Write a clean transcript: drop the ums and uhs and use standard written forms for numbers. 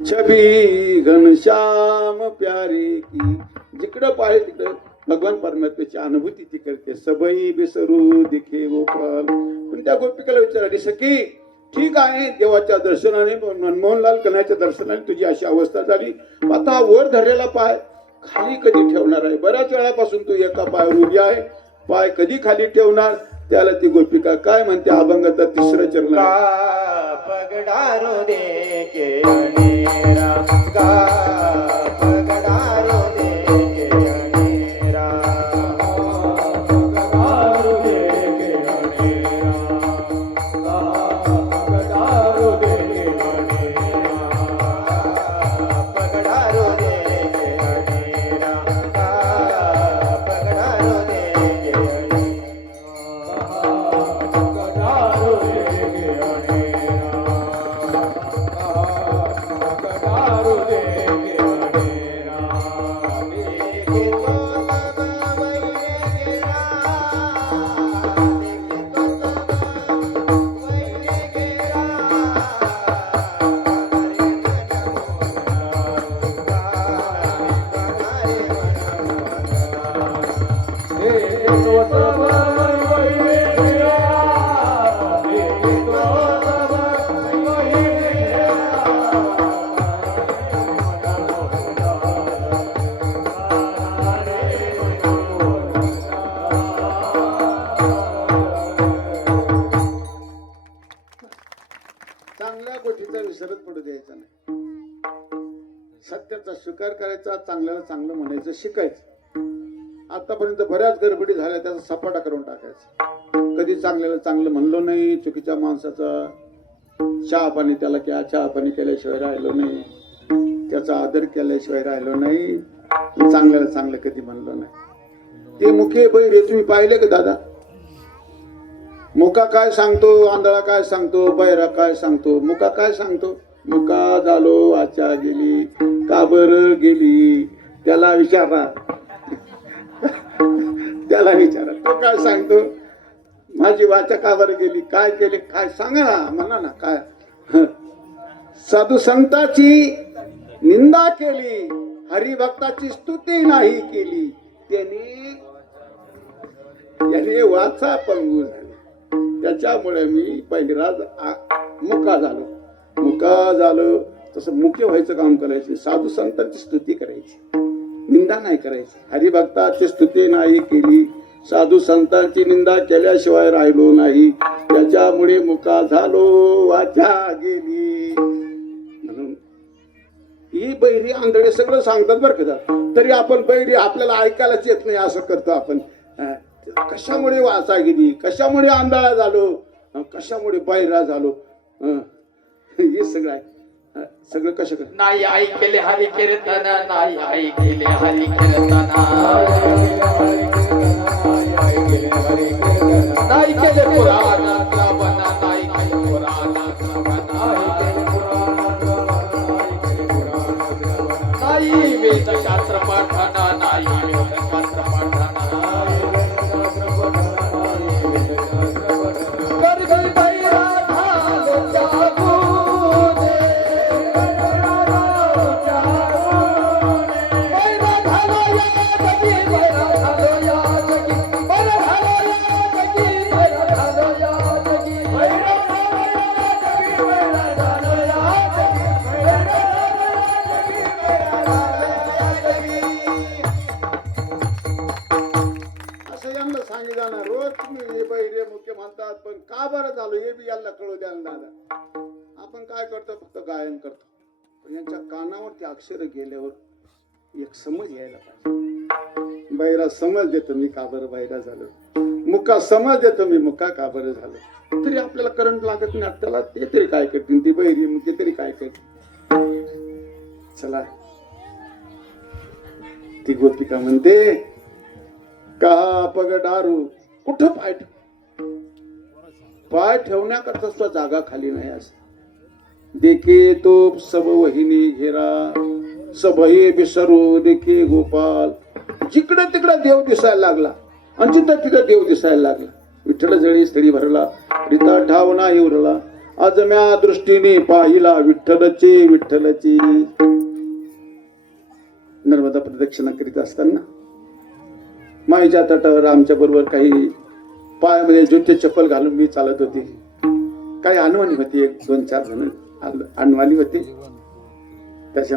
छबी घनश्याम प्यारे की. जिकडं पाहिजे तिकडं भगवान परमात्म्याची अनुभूती ती करते. सबई बिसरू दिखे गोपाल. पण त्या गोपिकेला विचारली, सखी ठीक आहे, देवाच्या दर्शनाने मनमोहनलाल कन्हैयाच्या दर्शनाने तुझी अशी अवस्था झाली, आता वर धरलेला पाय खाली कधी ठेवणार आहे? बऱ्याच वेळापासून तू एका पायावर उभी आहे, पाय कधी खाली ठेवणार? त्याला ती गोपिका काय म्हणते, अभंगाचा तिसरं चरण. पगडारो दे के अनेरा गा पगडारो दे के अनेरा पगडारो दे के अनेरा गा पगडारो दे के अनेरा पगडारो दे के अनेरा गा पगडारो दे के अनेरा पगडारो दे के चांगल्या गोष्टीचा विसरत पडू द्यायचा नाही. सत्याचा स्वीकार करायचा, चांगल्याला चांगलं म्हणायचं शिकायचं. आतापर्यंत बऱ्याच गडबडी झाल्या, त्याचा सपाटा करून टाकायचा. कधी चांगल्याला चांगलं म्हणलो नाही, चुकीच्या माणसाचा चहा पाणी त्याला चहा पाणी केल्याशिवाय राहिलो नाही, त्याचा आदर केल्याशिवाय राहिलो नाही, चांगल्याला चांगलं कधी म्हणलो नाही. ते मुखे बैरे तुम्ही पाहिले का दादा? मुका काय सांगतो, आंधळा काय सांगतो, बैरा काय सांगतो. मुका काय सांगतो, मुका झालो वाचा गेली, का बरं गेली, त्याला विचारा. त्याला विचारा, तो काय सांगतो, माझी वाचा का बरं गेली, काय केले, काय सांगा ना, म्हणा ना काय. साधू संताची निंदा केली, हरिभक्ताची स्तुती नाही केली, त्याने वाचा पंगू झाली. त्याच्यामुळे मी पहिराज मुका झालो. तसं मुख्य व्हायचं काम करायचं, साधू संतांची स्तुती करायची, निंदा नाही करायची. हरिभक्ताची स्तुती नाही केली, साधू संतांची निंदा केल्याशिवाय राहिलो नाही, त्याच्यामुळे मुका झालो वाचा गेली. म्हणून ही बैरी आंधळे सगळं सांगतात बरं का, तरी आपण बैरी आपल्याला ऐकायलाच येत नाही असं करतो आपण. कशामुळे वाचा गेली, कशामुळे आंधळा झालो, कशामुळे बैरा झालो, हे सगळं आहे. सगळं कसं कर नाही आई केले हरी कीर्तन, नाही आई केले हरी कीर्तन, नाही केले पुराण श्रवण, नाही केले पुराण श्रवण, नाही वेदशास्त्र पठन, नाही वेदशास्त्र पठन, रोज तुम्ही बैरे मुख्य म्हणतात, पण का बरं झालो हे बी याला कळू द्या ना दादा. आपण काय करतो, फक्त गायन करतो, पण यांच्या कानावरती अक्षर गेल्यावर एक समज यायला पाहिजे. बैरा समज देतो मी का बरं बैरा झालो, मुका समज देतो मी मुका का बरं झालो, तरी आपल्याला करंट लागत नाही. त्याला ते तरी काय करतील, ती बैरी मुके तरी काय करतील. चला, ती गोपिका म्हणते का पगडारू, कुठं पाय ठेवण्याकरता सुद्धा जागा खाली नाही. असं देखे तो सब वहिनी घेरा, सबही बिसरू देखे गोपाल. जिकडे तिकडे देव दिसायला लागला, आणि जिथं तिथं देव दिसायला लागला. विठ्ठल जळी स्थळी भरला, रिता ठाव नाही उरला, अजम्या दृष्टीने पाहिला विठ्ठलची विठ्ठलची. नर्मदा प्रदक्षिणा करीत असताना माईच्या तटावर आमच्या बरोबर काही पायामध्ये जुते चप्पल घालून मी चालत होती. काही अनवाणी होती, 1-2-4 जण अनवाणी होती.